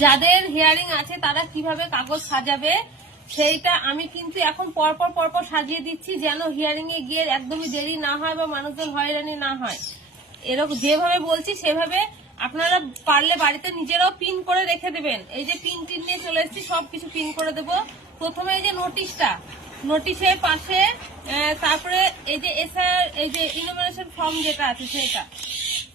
যাদের হিয়ারিং আছে তারা কিভাবে কাগজ সাজাবে সেইটা আমি কিন্তু এখন পরপর সাজিয়ে দিচ্ছি, যেন হিয়ারিং এ গিয়ে একদমই দেরি না হয় বা মানুষজন হয়রানি না হয়। এরকম যেভাবে বলছি সেভাবে আপনারা পারলে বাড়িতে নিজেরাও পিন করে রেখে দেবেন। এই যে পিন নিয়ে চলে এসেছি, সবকিছু পিন করে দেবো। প্রথমে এই যে নোটিশের পাশে, তারপরে এই যে এসআর এই যে ইনোমিনেশন ফর্ম যেটা আছে সেটা,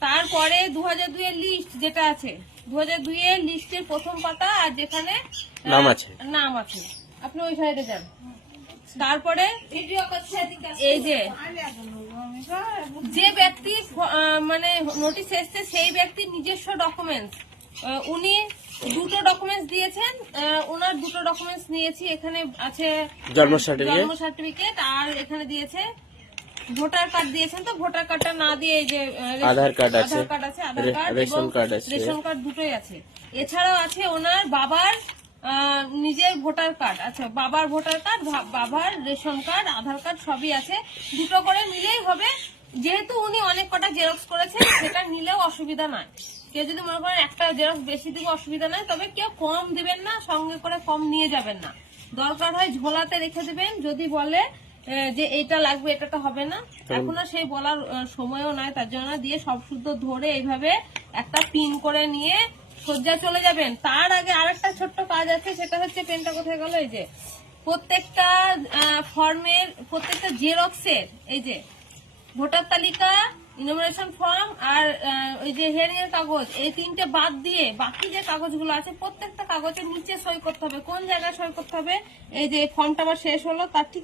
তারপরে 2002 এর লিস্ট যেটা আছে, 2002 এর লিস্টের প্রথম পাতা আর যেখানে নাম আছে আপনি ওই সাইডে যান। তারপরে এই যে ব্যক্তি মানে নোটিশ এসছে সেই ব্যক্তির নিজস্ব ডকুমেন্টস, উনি দুটো ডকুমেন্টস দিয়েছেন, ওনার দুটো ডকুমেন্টস নিয়েছি। এখানে আছে জন্ম সার্টিফিকেট আর এখানে দিয়েছে ভোটার কার্ড দিয়েছেন, তো ভোটার কার্ডটা না দিয়ে এই যে আধার কার্ড আছে, রেশন কার্ড দুটোই আছে। এছাড়াও আছে ওনার বাবার নিজের ভোটার কার্ড, আচ্ছা বাবার ভোটার কার্ড, বাবার রেশন কার্ড, আধার কার্ড সবই আছে। দুটো করে নিলেই হবে, যেহেতু উনি অনেক কটা জেরক্স করেছেন সেটা নিলেও অসুবিধা নয়। কেউ যদি মনে করেন একটা জেরক্স বেশি দিব অসুবিধা নাই, তবে কেউ কম দিবেন না, সঙ্গে করে কম নিয়ে যাবেন না। দরকার হয় ঝোলাতে রেখে দেবেন, যদি বলে যে এটা লাগবে এটা হবে না, এখন আর সেই বলার সময়ও নয়, তার জন্য দিয়ে সব শুদ্ধ ধরে এইভাবে একটা পিন করে নিয়ে সজ্জা চলে যাবেন। তার আগে আরেকটা ছোট্ট কাজ আছে, সেটা হচ্ছে পেনটা কোথায় গেল, এই যে প্রত্যেকটা ফর্মের প্রত্যেকটা জেরক্সের এই যে ভোটার তালিকা, ইনোমিনেশন ফর্ম আর ওই যে হিয়ারিং এর কাগজ, এই তিনটে বাদ দিয়ে বাকি যে কাগজগুলো আছে প্রত্যেকটা কাগজের নিচে সই করতে হবে। কোন জায়গায় সই করতে হবে, এই যে ফর্মটা আমার শেষ হলো তার ঠিক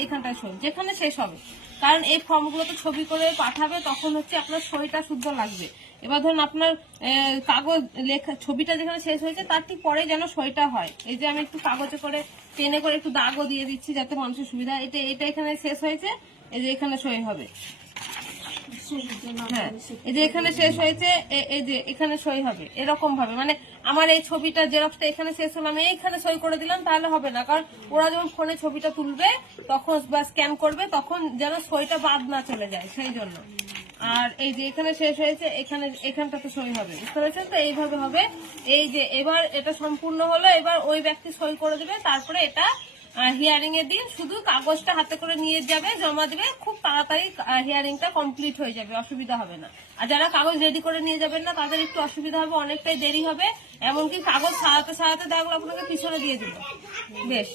এইখানটায় সই, যেখানে শেষ হবে। কারণ এই ফর্মগুলো তো ছবি করে পাঠাবে, তখন হচ্ছে আপনার সইটা শুদ্ধ লাগবে। এবার ধরুন আপনার কাগজ লেখা ছবিটা যেখানে শেষ হয়েছে তার ঠিক পরে যেন সইটা হয়। এই যে আমি একটু কাগজে করে পেনে করে একটু দাগও দিয়ে দিচ্ছি যাতে মানুষের সুবিধা। এটা এখানে শেষ হয়েছে, এই যে এখানে সই হবে। হ্যাঁ, এই যে এখানে শেষ হয়েছে, এই যে এখানে সই হবে এরকম ভাবে। মানে আমার এই ছবিটা জেরক্সটা এখানে শেষ হলো, আমি এইখানে সই করে দিলাম তাহলে হবে না, কারণ ওরা যখন ফোনে ছবিটা তুলবে তখন বা স্ক্যান করবে তখন যেন সইটা বাদ না চলে যায়, সেই জন্য। আর এই যে এখানে শেষ হয়েছে, এখানটাতে সই হবে, বুঝতে পেরেছেন তো? এইভাবে হবে। এই যে এবার এটা সম্পূর্ণ হলো, এবার ওই ব্যক্তি সই করে দেবে, তারপরে এটা হিয়ারিং এর দিন শুধু কাগজটা হাতে করে নিয়ে যাবে, জমা দেবে, খুব তাড়াতাড়ি হিয়ারিংটা কমপ্লিট হয়ে যাবে, অসুবিধা হবে না। আর যারা কাগজ রেডি করে নিয়ে যাবেন না তাদের একটু অসুবিধা হবে, অনেকটাই দেরি হবে, এমনকি কাগজ সারাতে দেখলো আপনাকে পিছনে দিয়ে দিল। বেশ।